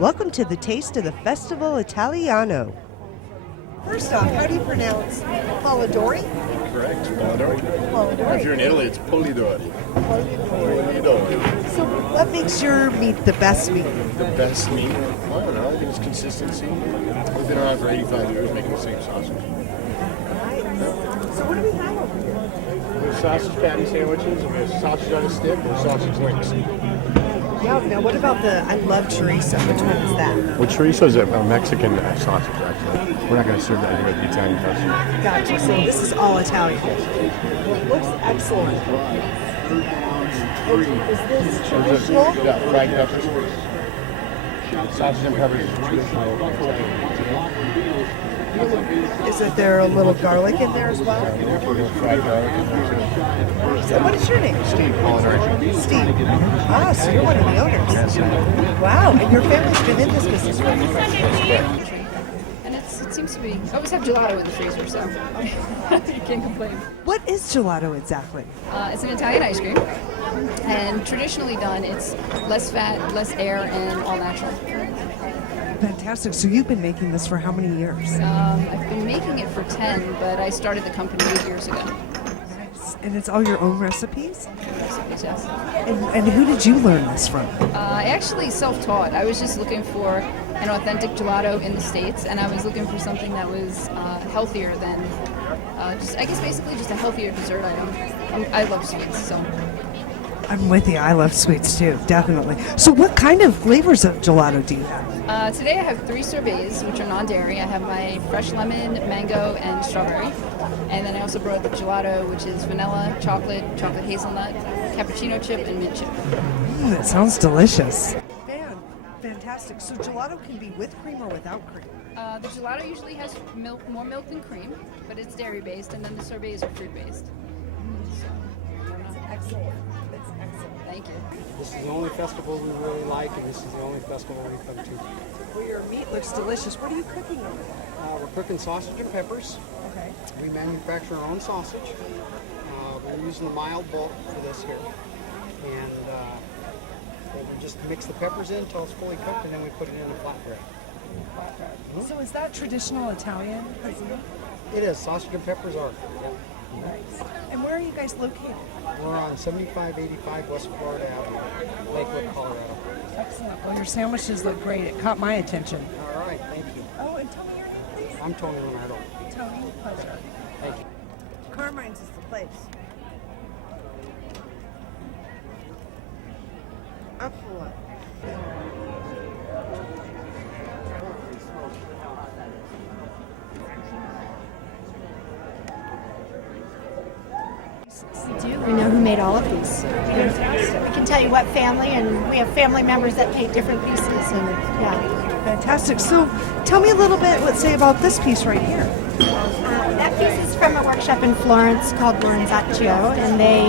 Welcome to the Taste of the Festival Italiano. First off, how do you pronounce Polidori? Correct, Polidori. If you're in Italy, it's Polidori. So what makes your meat the best meat? The best meat? I don't know, I think it's consistency. We've been around for 85 years making the same sausage. So what do we have over here? We have sausage patty sandwiches, we have sausage on a stick, and sausage links. Yeah, now what about I love chorizo. Which one is that? Well, chorizo is a Mexican sausage, actually. We're not going to serve that here at the Italian festival. Gotcha. So this is all Italian. Well, it looks excellent. Is this traditional? Yeah, fried peppers. Sausage and peppers is traditional Italian. Is there a little garlic in there as well? Fried garlic. So what is your name? Steve Polidori. Steve. Ah, so you're one of the owners. Wow, and your family's been in this business for years. And it seems to be. I always have gelato in the freezer, so you can't complain. What is gelato exactly? It's an Italian ice cream, and traditionally done, it's less fat, less air, and all natural. Fantastic. So you've been making this for how many years? I've been making it for 10, but I started the company 8 years ago. Nice. And it's all your own recipes? Recipes, yes. And who did you learn this from? I actually self-taught. I was just looking for an authentic gelato in the States, and I was looking for something that was healthier than, basically just a healthier dessert item. I love sweets, so. I'm with you. I love sweets too, definitely. So what kind of flavors of gelato do you have? Today I have 3 sorbets, which are non-dairy. I have my fresh lemon, mango, and strawberry. And then I also brought the gelato, which is vanilla, chocolate hazelnut, cappuccino chip, and mint chip. It sounds delicious. Fantastic. So gelato can be with cream or without cream? The gelato usually has more milk than cream, but it's dairy-based, and then the sorbets are fruit-based. Excellent. That's excellent. Thank you. This is the only festival we really like, and this is the only festival we come to. Well, your meat looks delicious. What are you cooking over there? We're cooking sausage and peppers. Okay. We manufacture our own sausage. We're using the mild bulk for this here. And we just mix the peppers in until it's fully cooked, and then we put it in a flatbread. So is that traditional Italian cuisine? It is. Sausage and peppers are. Nice. And where are you guys located? We're on 7585 West Florida Avenue, Lakewood, Colorado. Excellent. Well, your sandwiches look great. It caught my attention. All right, thank you. Oh, and tell me your name, please. I'm Tony Leonardo. Tony, pleasure. Thank you. Carmine's is the place. Excellent. We do. We know who made all of these. We can tell you what family, and we have family members that paint different pieces. And yeah, Fantastic. So tell me a little bit, let's say, about this piece right here. that piece is from a workshop in Florence called Lorenzaccio, and they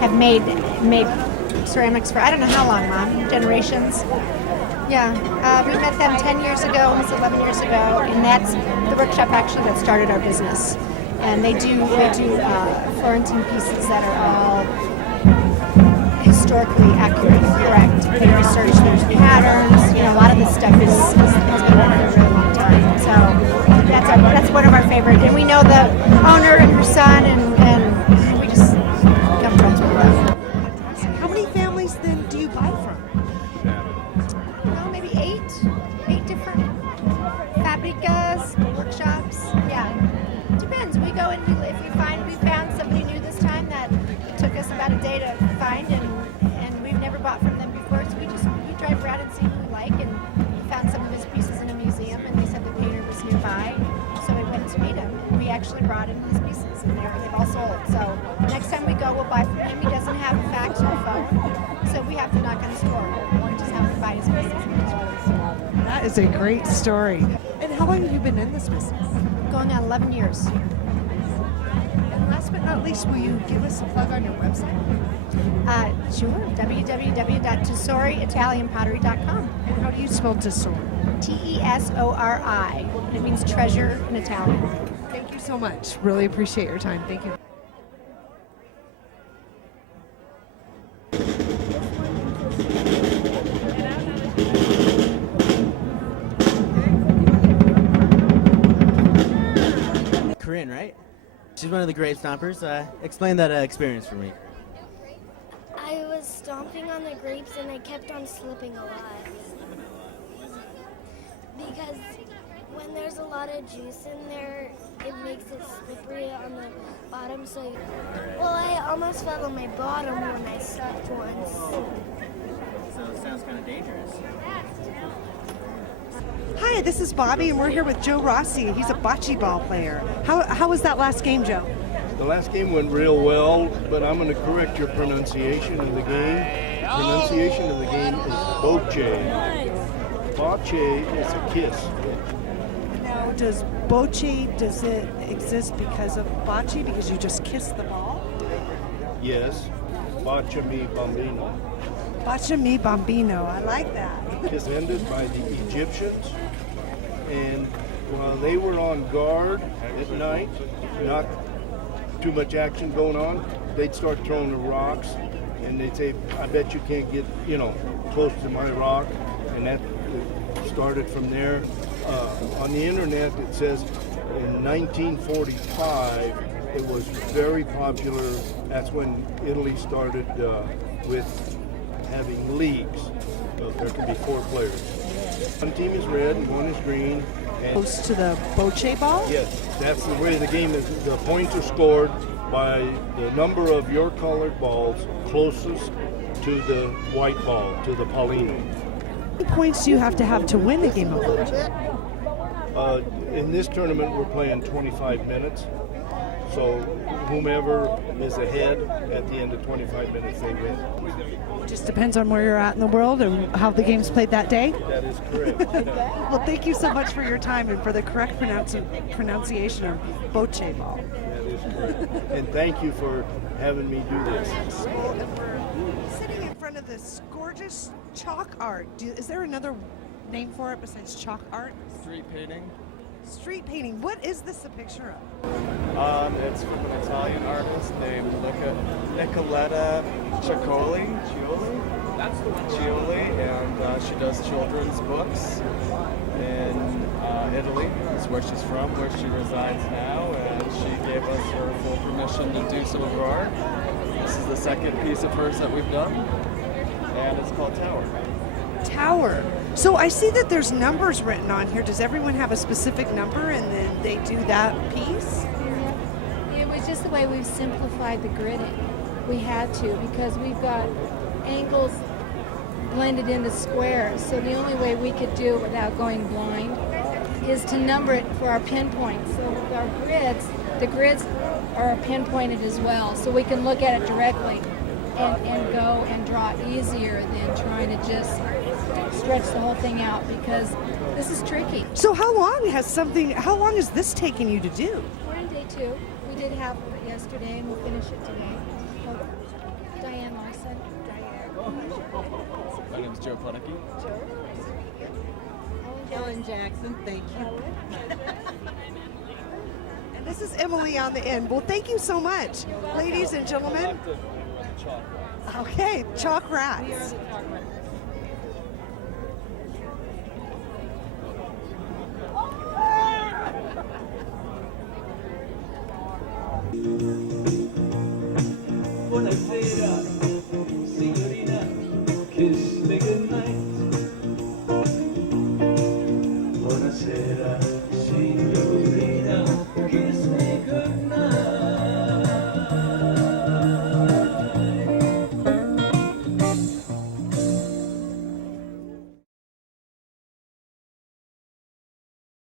have made ceramics for I don't know how long, Mom, generations. Yeah, we met them 10 years ago, almost 11 years ago, and that's the workshop actually that started our business. And they do Florentine pieces that are all historically accurate, correct. They research there's patterns. You know, a lot of this stuff has been around for a really long time. So that's one of our favorite. And we know the owner and her son, and we just become friends with them. How many families then do you buy from? Well, maybe eight different fabricas, workshops. Yeah. Depends. We go and if we found somebody new this time that took us about a day to find, and we've never bought from them before, so we drive around and see who we like, and we found some of his pieces in a museum, and they said the painter was nearby, so we went to meet him. And we actually brought in his pieces, and they've all sold. So next time we go, we'll buy from him. He doesn't have a fax or a phone, so we have to knock on his door. We just have to buy his pieces. That is a great story. And how long have you been in this business? Going on 11 years. And last but not least, will you give us a plug on your website? Sure. www.tesoriitalianpottery.com. And how do you spell tesori? Tesori. It means treasure in Italian. Thank you so much. Really appreciate your time. Thank you. She's one of the grave stompers. Explain that experience for me. I was stomping on the grapes and I kept on slipping a lot. Because when there's a lot of juice in there, it makes it slippery on the bottom. Well, I almost fell on my bottom when I stepped once. So it sounds kind of dangerous. Hi, this is Bobby, and we're here with Joe Rossi. He's a bocce ball player. How was that last game, Joe? The last game went real well, but I'm going to correct your pronunciation of the game. The pronunciation of the game is boche. Boche is a kiss. Now, does it exist because of bocce, because you just kiss the ball? Yes, bacia mi bambino. Bocce mi bambino, I like that. Kiss ended by the Egyptians, and while they were on guard at night, not too much action going on, they'd start throwing the rocks, and they'd say, I bet you can't get, close to my rock, and that started from there. On the internet, it says in 1945, it was very popular. That's when Italy started with having leagues. There can be 4 players. One team is red and one is green. And Close to the bocce ball? yes, that's the way the game is. The points are scored by the number of your colored balls closest to the white ball, to the Paulino. How many points do you have to win the game of bocce? In this tournament, we're playing 25 minutes. So whomever is ahead at the end of 25 minutes, they win. Just depends on where you're at in the world and how the game's played that day. That is correct. Well, thank you so much for your time and for the correct pronunciation of bocce ball. That is correct. And thank you for having me do this. We're sitting in front of this gorgeous chalk art. Is there another name for it besides chalk art? Street painting. Street painting. What is this a picture of? It's from an Italian artist named Nicoletta Ciccoli. That's the one. Ciccoli, and she does children's books in Italy. Is where she's from, where she resides now, and she gave us her full permission to do some of her art. This is the second piece of hers that we've done, and it's called Tower. Tower. So I see that there's numbers written on here. Does everyone have a specific number and then they do that piece? It was just the way we've simplified the gridding. We had to because we've got angles blended into squares. So the only way we could do it without going blind is to number it for our pinpoints. So with our grids, the grids are pinpointed as well. So we can look at it directly and go and draw easier than trying to just stretch the whole thing out because this is tricky. So how long is this taking you to do? We're in day 2. We did half of it yesterday and we'll finish it today. Diane Larson. My name's Joe Puddicky. Ellen Jackson, thank you. And this is Emily on the end. Well, thank you so much, ladies and gentlemen. Okay, chalk rats. Buonasera, signorina, kiss me goodnight. Buonasera.